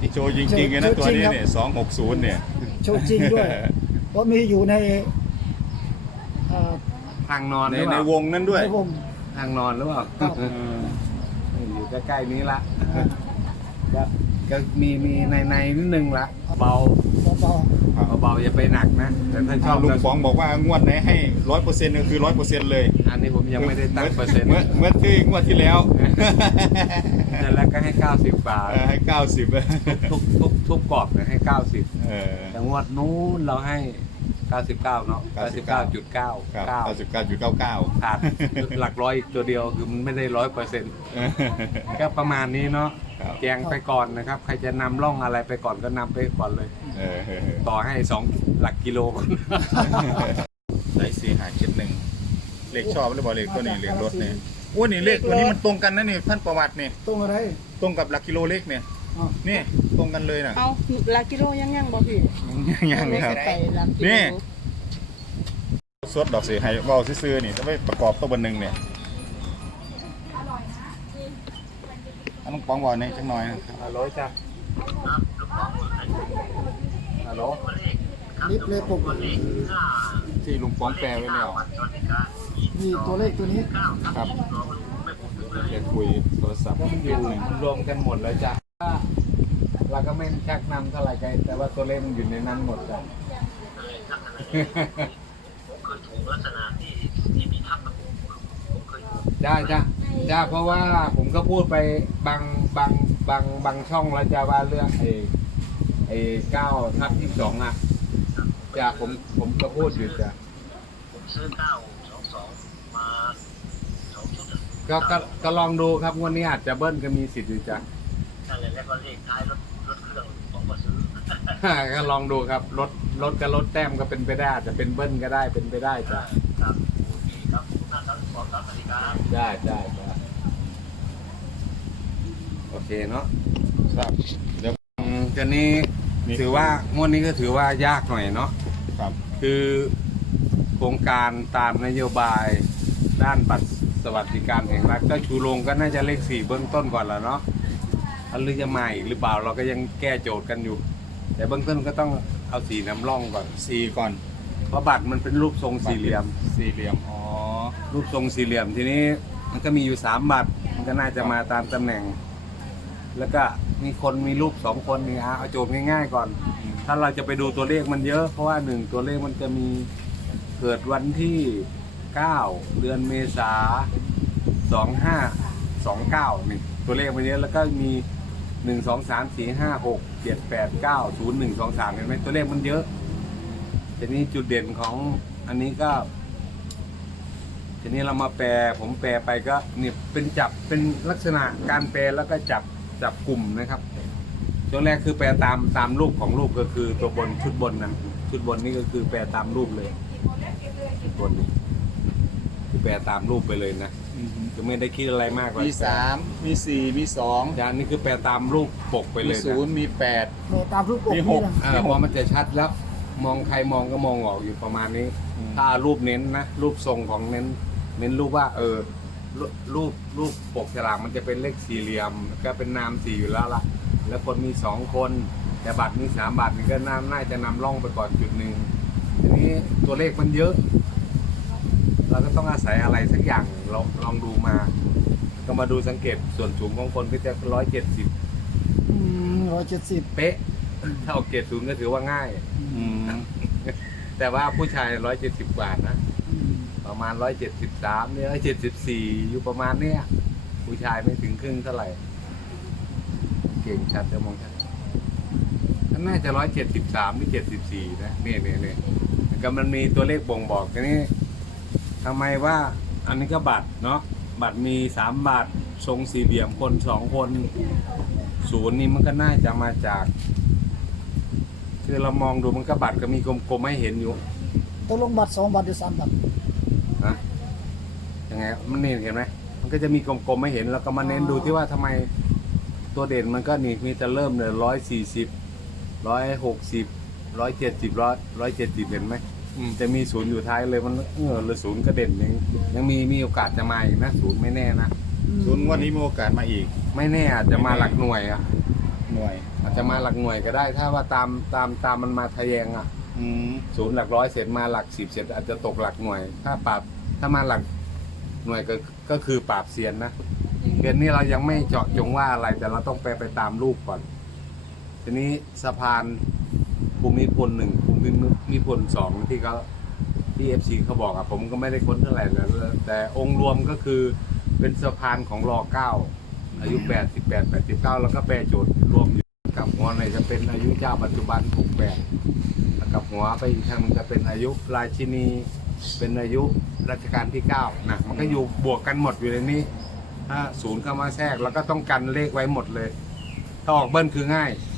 ที่โชว์จริงๆเลยนะโชว์ตัวนี้จริงครับเนี่ยสองหกศูนย์เนี่ยโชว์จริงด้วย เพราะมีอยู่ในเอ่อทางนอนในหรือเปในล่าวงนั้นด้วยในวง ทางนอนหรือเปล่าครับ เอออยู่ใกล้ๆนี้ละก็ ก็มีมีในในๆนิดนึงละเบาเบาเบาๆอย่าไปหนักนะแต่ถ้าชถ้าอบลุงก็ฟองบอกว่างวดไหนให้ร้อยเปอร์เซ็นต์ก็คือร้อยเปอร์เซ็นต์เลยอันนี้ผมยังไม่ได้ตั้งเปอร์เซ็นต์เมื่อเมื่อที่งวดที่แล้วแล้วก็ให้ 90 บาท เออให้เก้าสิบทุกทุกทุกกรอบเนี่ยให้ 90 เออแต่งวดนู้นเราให้ 99 เนาะ99 99.9 ครับเก้าสิบเก้าจุดเก้าเก้าขาดหลักร้อยอีกตัวเดียวคือมันไม่ได้ร้อยเปอร์เซ็นต์ก็ประมาณนี้เนาะครับแจงไปก่อนนะครับ ใครจะนำร่องอะไรไปก่อนก็นำไปก่อนเลย เออเออต่อให้ 2 หลักกิโลก่อนไหนสี่หาเจ็ดหนึ่งเลขชอบหรือเปล่าเลขตัวนี้เลขรถเนี่ยโอ้นี่เลขตัวนี้มันตรงกันนะนี่ท่านประวัติเนี่ยๆตรงอะไร ตรงกับหลักกิโลเลขเนี่ยอ๋อ นี่ตรงกันเลยนะเอาหลักกิโลยังยังบ่พี่ยังๆครับ ไปหลักกิโลนี่สดดอกเสียให้เบาซื่อๆนี่จะไปประกอบตัวบนหนึ่งเนี่ยอันน้องปองบอกในอยจังหน่อยนะครับฮัลโหลจ้ะฮัลโหลลิฟต์เลยปุ่มที่ลุงปองแปลไว้แล้วมีตัวเลขตัวนี้ ครับเดี๋ยวคุยโทรศัพท์มันอยู่มันรวมกันหมดแล้วจ้ะเราก็ ไม่ชักนำเท่าไหร่ใจแต่ว่าตัวเลขมันอยู่ในนั้นหมดจ้ะจ้าจ้าจ้าเพราะว่าผมก็พูดไปบางบางบางบางช่องแล้วจ้าว่าเรื่องไอ้ไอ้เก้าทับยี่สิบสองอะจ้าผมผมก็พูดอยู่จ้ะซื้อเก้าสองสองมาสองชุดอะก็ก็ก็ลองดูครับงวันนี้อาจจะเบิ้ลก็มีสิทธิ์อยู่จ้ะนั่นแหละแล้วก็เลขท้ายรถรถเครื่องผมก็ซื้อ ก็ลองดูครับรถรถกับรถแต้มก็เป็นไปได้อาจจะเป็นเบิ้ลก็ได้เป็นไปได้จ้ะครับโอเคครับท่านทั้งสองท่านสวัสดีครับได้ได้ได้โอเคเนาะครับเดี๋ยวอืมทีนี้นี่ถือว่างวดนี้ก็ถือว่ายากหน่อยเนาะครับ คือโครงการตามนโยบายด้านบัตรสวัสดิการแห่งรัฐก็ชูโรงก็น่าจะเลขสี่เบื้องต้นก่อนแหละเนาะหรือจะมาอีกหรือเปล่าเราก็ยังแก้โจทย์กันอยู่ แต่เบื้องต้นก็ต้องเอาสีน้ำร่องก่อน สี่ก่อนเพราะบัตรมันเป็นรูปทรงสี่เหลี่ยม สี่เหลี่ยมอ๋อรูปทรงสี่เหลี่ยมทีนี้มันก็มีอยู่สามบัตรมันก็น่าจะมาตามตำแหน่ง แล้วก็มีคนมีรูปสองคนนี่อะเอาโจทย์ง่ายๆก่อน ถ้าเราจะไปดูตัวเลขมันเยอะ เพราะว่าหนึ่งตัวเลขมันจะมีเกิดวันที่ 9 เดือนเมษา25 29นี่ตัวเลขมันเยอะแล้วก็มี 1 2 3 4 5 6 7 8 9 0 1 2 3เห็นไหมตัวเลขมันเยอะทีนี้จุดเด่นของอันนี้ก็ ทีนี้เรามาแปลผมแปลไปก็เนี่ยเป็นจับเป็นลักษณะการแปลแล้วก็จับจับกลุ่มนะครับช่วงแรกคือแปลตามตามรูปของรูปก็คือตัวบนชุดบนนะชุดบนนี่ก็คือแปลตามรูปเลยชุดบนนี่คือแปลตามรูปไปเลยนะ คือไม่ได้คิดอะไรมากเลยมีสามมีสี่มีสองจานนี่คือแปลตามรูปปกไปมีเลยศูนนะย์มีแปดโนตามรูปปกมีนี่หกนะเออพอมันจะชัดแล้ว มองใครมองก็มองออกอยู่ประมาณนี้อืมถ้ารูปเน้นนะ รูปทรงของเน้น เน้นรูปว่า เออรูรูปรูปปกฉลากมันจะเป็นเลขสี่เหลี่ยม ก็เป็นนามสี่อยู่แล้วล่ะ แล้วคนมีสองคน แต่บัตรมีสามบัตรนี่ก็น่าน่าจะนำร่องไปก่อนจุดหนึ่งทีนี้ตัวเลขมันเยอะ เราก็ต้องอาศัยอะไรสักอย่างเราลองดูมา ก็มาดูสังเกตส่วนสูงของคนก็จะร้อยเจ็ดสิบร้อยเจ็ดสิบเป๊ะ ถ้าเอาเกรดศูนย์ก็ถือว่าง่าย อืมแต่ว่าผู้ชายร้อยเจ็ดสิบกว่านะ ประมาณร้อยเจ็ดสิบสามเนี่ยร้อยเจ็ดสิบสี่อยู่ประมาณเนี้ยผู้ชายไม่ถึงครึ่งเท่าไหร่ เก่งชัดจะมองชัดน่าจะร้อยเจ็ดสิบสามหรือเจ็ดสิบสี่นะเนี่ยเนี่ยเนี่ยก็มันมีตัวเลขบ่งบอกทีนี้ ทำไมว่าอันนี้ก็บัตรเนาะบัตรมีสามบัตรทรงสี่เหลี่ยมคนสองคนศูนย์นี่มันก็น่าจะมาจาก คือเรามองดูมันก็บัตรก็มีกลมๆให้เห็นอยู่ตกลงบัตรสองบัตรหรือสามบัตรนะยังไงมันนี่เห็นไหมมันก็จะมีกลมๆไม่เห็นแล้วก็มาเน้นดูที่ว่าทำไมตัวเด่นมันก็นี่มีจะเริ่มเลยร้อยสี่สิบร้อยหกสิบร้อยเจ็ดสิบร้อยร้อยเจ็ดสิบเห็นไหมอืม จะมีศูนย์อยู่ท้ายเลยมันเออเลยศูนย์ก็เด่นยังยังมีมีโอกาสจะมาอีกนะศูนย์ไม่แน่นะศูนย์งวันนี้มีโอกาสมาอีก ไม่แน่อาจจะมาหลักหน่วยอะหน่วย อาจจะจะมาหลักหน่วยก็ได้ ถ้าว่าตามตามตามมันมาทะแยงอะอืมศูนย์หลักร้อยเสร็จมาหลักสิบเสร็จอาจจะตกหลักหน่วย ถ้าปราบถ้ามาหลักหน่วยก็ก็คือปราบเซียนนะเรียนนี้เรายังไม่เจาะจงว่าอะไรแต่เราต้องไปไปตามรูปก่อน ทีนี้สะพานภูมิพลหนึ่งภูมิ พลสองที่เขาที่เอฟซีเขาบอกอะผมก็ไม่ได้ค้นเท่าไหร่แต่แต่องค์รวมก็คือเป็นสะพานของรอเก้าอายุแปดสิบแปดแปดสิบเก้าแล้วก็แปรโจทย์รวมอยู่กับหัวในจะเป็นอายุเจ้าปัจจุบันหกแปดกับหัวไปอีกทางมันจะเป็นอายุราชินีเป็นอายุรัชกาลที่เก้านะมันก็อยู่บวกกันหมดอยู่ในนี้ถ้าศูนย์เข้ามาแทรกแล้วก็ต้องกันเลขไว้หมดเลยถ้าออกเบิ้ลคือง่ายอืม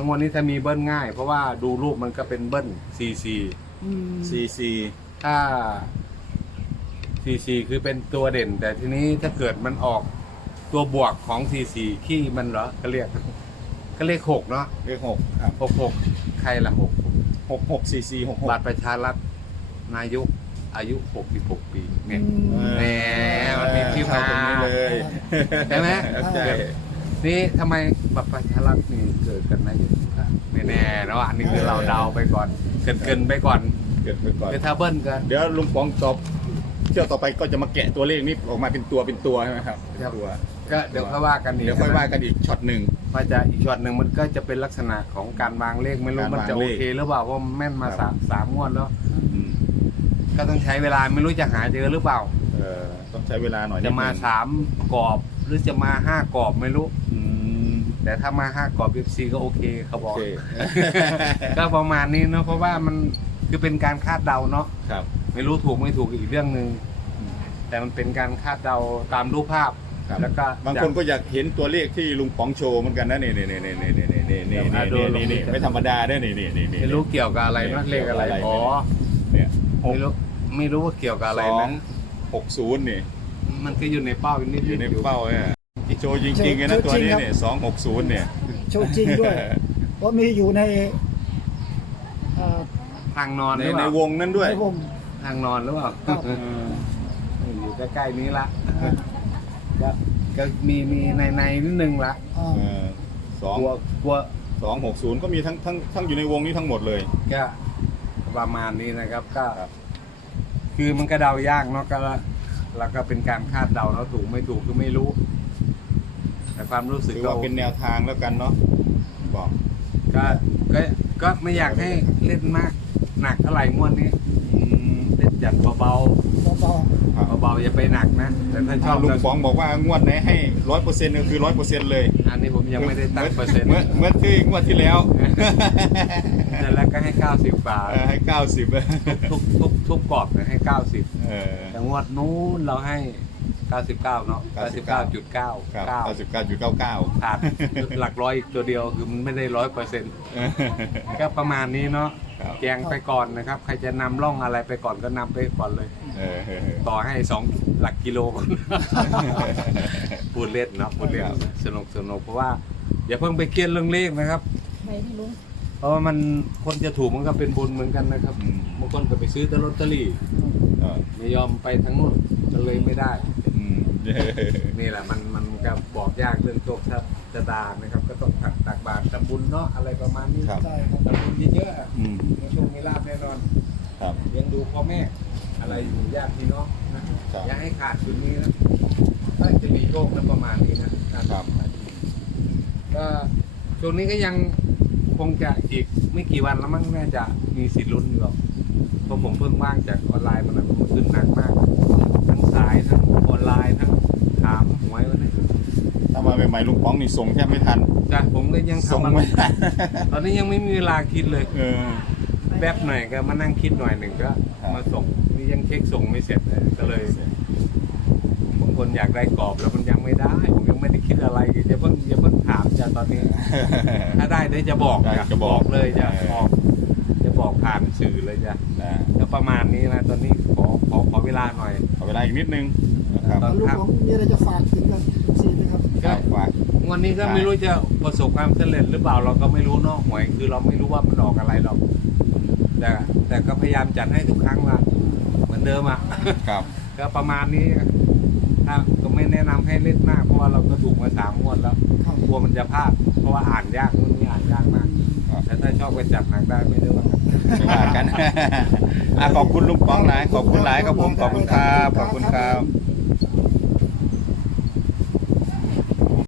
ทั้งหมดนี้ถ้ามีเบิ้ลง่าย เพราะว่าดูรูปมันก็เป็นเบิ้ลซีซีอืม ซีซีถ้าซีซีคือเป็นตัวเด่น แต่ทีนี้ถ้าเกิดมันออกตัวบวกของซีซีขี้มันเหรอก็เรียกก็เลขหกเนาะเลขหกครับหกหกใครละหกหกหกซีซีหกหก บัตรประชารัฐนายกอายุ66ปีเนี่ย อืม แหมมันมีที่มา เข้ตรงนี้เลยใช่ไหม ใช่ นี่ทำไมบัตรประชารัฐนี่เกิดกันนายกไม่แน่นะว่าอันนี้คือเราเดาไปก่อน เกินเกินๆไปก่อนเกิดไปก่อนเดี๋ยวถ้าเบิ้ลกันเดี๋ยวลุงป๋องตอบเที่ยวต่อไปก็จะมาแกะตัวเลขนี้ออกมาเป็นตัวเป็นตัวใช่ไหมครับครับตัวก็เดี๋ยวค่อยว่ากันอีกเดี๋ยวค่อยว่ากันอีกช็อตหนึ่งว่าจะอีกช็อตหนึ่งมันก็จะเป็นลักษณะของการวางเลขไม่รู้การวางมันจะโอเลขเคหรือเปล่าเพราะมันแม่นมาครัสาบมสามงวดแล้วอืมก็ต้องใช้เวลาไม่รู้จะหาเจอหรือเปล่า เออต้องใช้เวลาหน่อยจะมานิดนึงสามกรอบ หรือจะมาห้ากรอบไม่รู้ อืมแต่ถ้ามาห้ากรอบ FC ก็โอเคเขาโอบอก เค ก็ประมาณนี้เนาะเพราะว่ามันคือเป็นการคาดเดาเนาะครับ ไม่รู้ถูกไม่ถูกอีกเรื่องหนึ่งแต่มันเป็นการคาดเดาตามรูปภาพ ครับแล้วก็บางคนก็อยากเห็นตัวเลขที่ลุงป๋องโชว์เหมือนกันนะนี่นี่นี่นี่นี่นี่นี่นี่นี่นี่นี่นี่ไม่ธรรมดาได้นี่นี่นี่นี่ ไม่รู้เกี่ยวกับอะไรนะเลขอะไร อ๋อเนี่ยหกไม่รู้ไม่รู้ว่าเกี่ยวกับอะไรสอนะงหกศูนย์นี่ มันก็อยู่ในเป้าอยู่นิดอๆยู่ในเป้าเนี่ยโชว์จริงๆเลยนะตัวนี้เนี่ยสองหกศูนย์เนี่ย โชว์จริงด้วย เพราะมีอยู่ในอ่าทางนอนในหรือเปในล่าวงนั้นด้วยในวง ทางนอนหรือเปล่าครับ เอออยู่ใกล้ๆนี้ละก็ก็มีมีในในๆนิดนึงละอ่าเออสองกลัวกลัวสองหกศูนย์ก็มีทั้งทั้งทั้งอยู่ในวงนี้ทั้งหมดเลย ก็ประมาณนี้นะครับก็ครับคือมันก็เดายากเนาะก็ แล้วก็เป็นการคาดเดาเนาะถูกไม่ถูกคือไม่รู้ แต่ความรู้สึกถือก็ว่าเป็นแนวทางแล้วกันเนาะบอกก็ก็ก็ไม่อยากให้เล่นมาก หนักเท่าไหร่งวดนี้ อืม เล่นจัดเบา เบาครับๆเบาๆอย่าไปหนักนะแต่ถ้าชถ้าอบลุงก็ป๋องบอกว่างวดไหนให้ร้อยเปอร์เซ็นต์ก็คือร้อยเปอร์เซ็นต์เลยอันนี้ผมยังไม่ได้ตั้งเปอร์เซ็นต์เมื่อเมื่อที่งวดที่แล้วแต่แล้วก็ให้90บาทเออให้เก้าสิบทุกทุกทุกกรอบเนี่ยให้90เออแต่งวดนู้นเราให้99เนาะ99 99.9ครับเก้าสิบเก้าจุดเก้าเก้าขาดหลักร้อยอีกตัวเดียวคือมันไม่ได้ร้อยเปอร์เซ็นต์ก็ประมาณนี้เนาะ ครับแจงไปก่อนนะครับ ใครจะนำร่องอะไรไปก่อนก็นำไปก่อนเลย เออเออต่อให้สองหลักกิโลก่อน พูดเล่นเนาะพูดเล่นครับสนุกสนุกเพราะว่าอย่าเพิ่งไปเครียดเรื่องเลขนะครับ ไม่ที่ลุงเพราะว่ามันคนจะถูกมันก็เป็นบุญเหมือนกันนะครับอืมบางคนก็ไปซื้อแต่ลอตเตอรี่เออไม่ยอมไปทั้งนู้นก็เลยไม่ได้ อืม นี่แหละมันมันก็บอกยากเรื่องโชค ชะตานะครับ ก็ต้องตักตักบาตรทำบุญเนาะอะไรประมาณนี้ครับ ใช่ครับทำบุญเยอะๆอะอืมมีโชคมีลาภแน่นอนครับ เลี้ยงดูพ่อแม่ อะไรอยู่ญาติพี่น้องนะครับอย่าให้ขาดจุดนี้นะถ้าจะมีโชคนะประมาณนี้นะการครับ ก็ช่วงนี้ก็ยังคงจะอีกไม่กี่วันแล้วมั้งน่าจะมีสิทธิ์ลุ้นอยู่หรอกเพราะผมเพิ่งว่างจากออนไลน์มาหน่อยมันขึ้นหนักมาก ทั้งสายทั้งออนไลน์ทั้งถามหวยวันนี้ ถ้ามาใหม่ๆลุงป๋องนี่ส่งแทบไม่ทัน จ้ะผมก็ยังส่งทำมันไม่ทันตอนนี้ยังไม่มีเวลาคิดเลย เออ แป๊บหน่อยก็มานั่งคิดหน่อยหนึ่งก็ครับ มาส่งนี่ยังเช็คส่งไม่เสร็จเลยก็เลยบางคนอยากได้กรอบแล้วมันยังไม่ได้ ผมยังไม่ได้คิดอะไรอย่าเพิ่งอย่าเพิ่งถามจ้ะตอนนี้ ถ้าได้เดี๋ยวจะบอกได้จ้จะบอกเลยจะเออ บอกจะบอกผ่านสื่อเลยจ้ะนะก็ประมาณนี้นะตอนนี้ขอขอขอเวลาหน่อย ขอเวลาอีกนิดนึงนะครับตอนลูกของมีอะไรจะฝากถึงกับซีไหมครับ ครับฝาก วันนี้ก็ไม่รู้จะประสบความสำเร็จหรือเปล่าเราก็ไม่รู้เนอกหวย คือเราไม่รู้ว่ามันออกอะไรหรอกแต่แต่ก็พยายามจัดให้ทุกครั้งละเหมือนเดิมอะครับ ก็ประมาณนี้ถ้าก็ไม่ไม่แนะนำให้เล่นมากเพราะว่าเราก็ถูกมาสามงวดแล้วครับกลัวมันจะพลาด เพราะว่าอ่านยากมันนี่อ่านยากมากแต่ถ้าชอบก็จัดหนักได้ไม่ได้ว่ากันไม่ว่ากัน อะขอบคุณลุงป๋องหลายขอบคุณหลายครับผมขอบคุณครับขอบคุณครับ